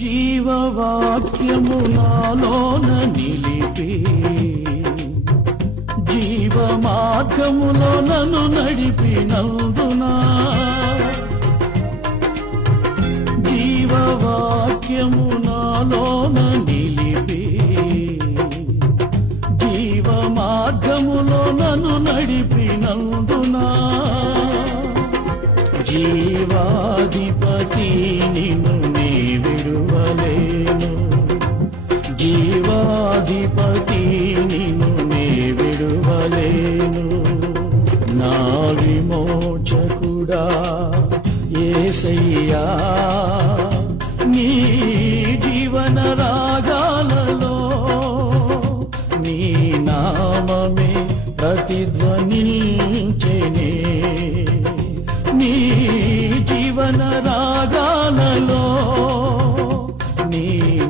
జీవవాక్యము నాలోన నిలిపి జీవ మార్గములో నన్ను నడిపినందునా జీవవాక్యము నాలోన నిలిపి జీవ మార్గములో నన్ను నడిపినందునా జీవాధిపతిని జీవాధిపతి నిన్ను విడువలేను. నా విమోచకుడా ఏసయ్యా నీ జీవన రాగాలలో నీ నామమే ప్రతిధ్వనించనే. నీ జీవన రా